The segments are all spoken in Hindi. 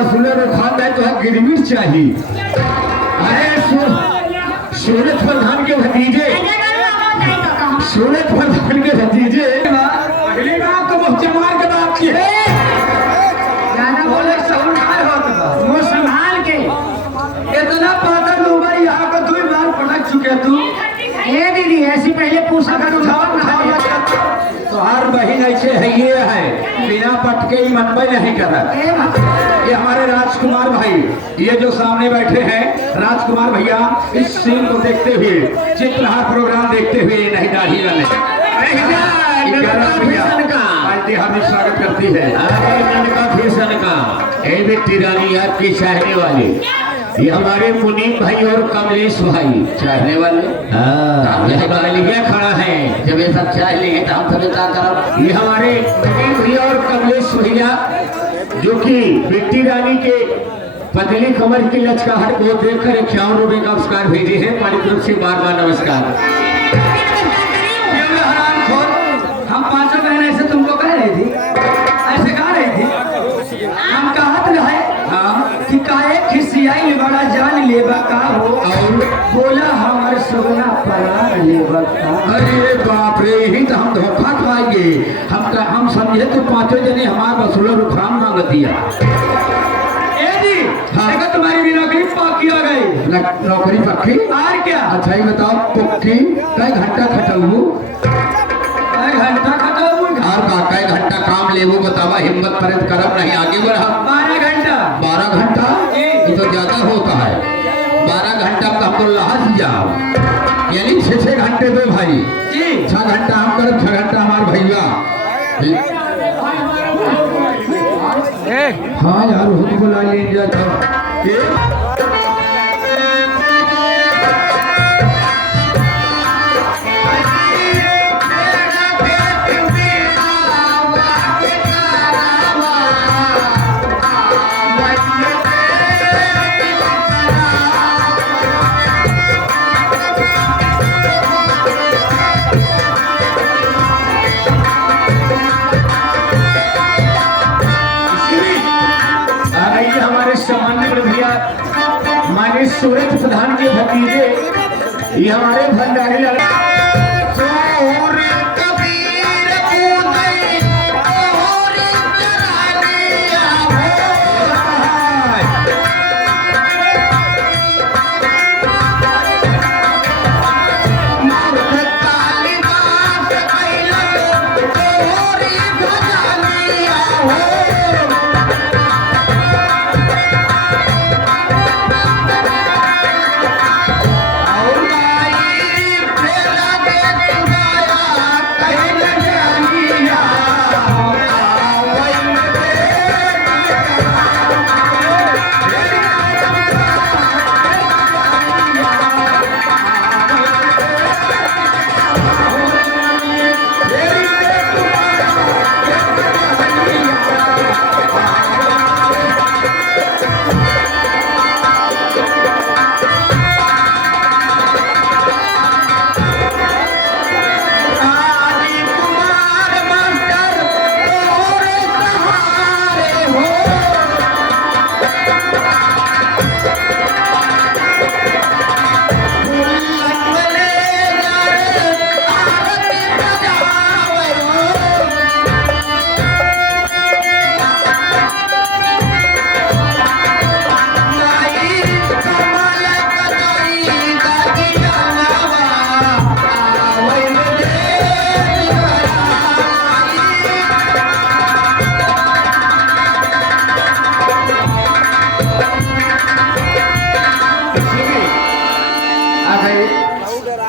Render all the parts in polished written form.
बसुले में खान है तो है गिरमिट चाहिए। अरे सूरज प्रधान के भतीजे, सूरज प्रधान के भतीजे अगली बात तो बहुत जमार के बात की है। ज्यादा बोले संभाल होता वो संभाल के इतना पातर उम्र यहाँ को 2 बार पटक चुके तू। ये दीदी ऐसी पहले पूछा करो तो हर बहन ऐसे है, ये है बिना पटके ही मनबे नहीं कर रहा। ये हमारे राजकुमार भाई, ये जो सामने बैठे हैं राजकुमार भैया, इस सीन को देखते हुए चित्रहार प्रोग्राम देखते हुए नहीं दाढ़ी वाले हार्दिक स्वागत करती है। फैशन का ए बेटी रानी आपकी चाहने वाले, ये हमारे मुनीम भाई और कमलेश भाई चाहने वाले क्या खड़ा है। जब ये सब चाह लेंगे तो हम सब क्या करो। ये हमारे मुनीम भैया और कमलेश भैया जो कि बेटी रानी के पतली कमर की लचकाहट को देखकर 51 रुपए का पुरस्कार भेजे हैं। हमारी तरफ से बार बार नमस्कार। हम पांचों बहन ऐसे तुमको कह रही थी, ऐसे कह रही थी हम कहत रहे कि काहे खिसियाई बड़ा जान लेबा का हो और बोला हमारे सगुना परार लेबा का। अरे बाप रे, यही तो हम धोखा खाएंगे। हम समझे तो 5 जने हमारे बसुले रुखान मांग दिया। देखो तुम्हारी भी नौकरी पक्की हो गई। नौकरी पक्की? और क्या? अच्छा ही बताओ, पक्की कई घंटा खटलू? घंटा खटाऊ और कई घंटा काम लेवो बतावा, हिम्मत परत करब नहीं आगे बढ़ा। 12 घंटा। 12 घंटा ये तो ज्यादा होता है। 12 घंटा का हमको लाज जाओ, यानी 6 घंटे दो भाई जी। 6 घंटा हम करें, 6 घंटा हमारे भैया। हाँ यार, उसको बुला लीजिए तो माने सूरज प्रधान के भतीजे, ये हमारे भंडारी लगा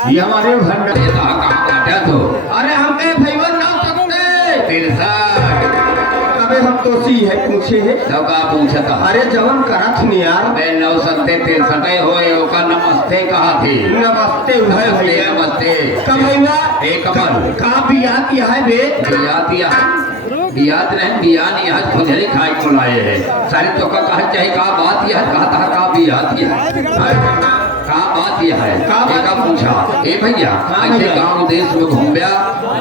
ये हमारे भंडारी तो अरे हमें भैया ना सकते अबे हम तो सी है पूछे है तो का पूछा था। अरे जवन करत नहीं यार, मैं 963 होए ओका नमस्ते कहा थी। नमस्ते उधर नमस्ते नमस्ते कमैया एक कमल का बिया किया है बे? बियात नहीं बियान यहाँ खुजरी खाई को लाए है सारे तो का कहा चाहे का बात यह कहता का बियात यह का बात यह है का बात? एका पूछा ए भैया हाँ ऐसे भैया। गांव देश में घूमया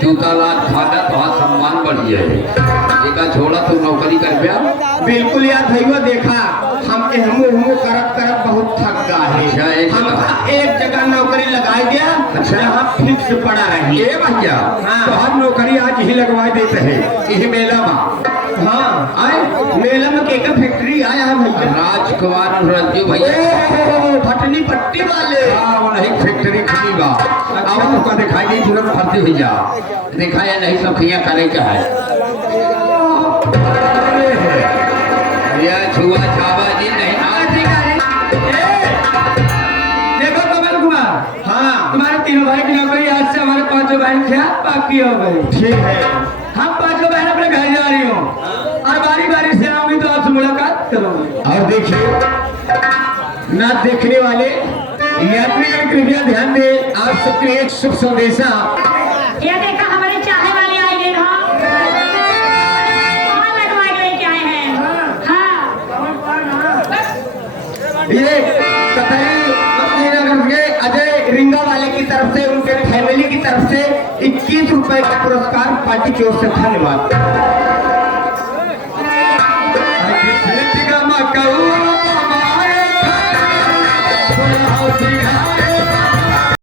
जूता लात खाना तो हाँ सम्मान बढ़ी है एका छोड़ा तो नौकरी कर गया बिल्कुल यार भैया देखा हम एहमो करत करत बहुत थक गए अच्छा, एक हम जगह। एक जगह नौकरी लगाई दिया अच्छा। यहाँ फिक्स पड़ा रही ए भैया हाँ। तो हर नौकरी आज ही लगवा देते हैं यही मेला में हाँ आए मेला में केका फैक्ट्री आया है भैया राजकुमार रंजू भैया ओहो, फटनी पट्टी वाले हाँ वो नहीं फैक्ट्री खुली बा अब तुमको दिखाई नहीं तुरंत भर्ती हुई जा देखा या नहीं सब क्रिया करे क्या है यह छुआ छावा जी नहीं देखो कमल कुमार, हाँ तुम्हारे तीनों भाई की नौकरी आज से हमारे पांचों बहन क्या बाकी हो गई। ठीक है हम पांचों बहन अपने घर जा रही हूँ और बारी बारी से आऊंगी तो आपसे मुलाकात करूंगी। और देखिए ना देखने वाले यात्रीगण कृपया ध्यान दे आप सबके एक शुभ संदेशा ये देखा हमारे चाय वाले आए हैं ना कौन लगवा के लेके आए हैं हाँ ये कतई नगर के अजय रिंगा वाले की तरफ से उनके फैमिली की तरफ से 21 रुपए का पुरस्कार पार्टी की ओर से धन्यवाद। का मकऊ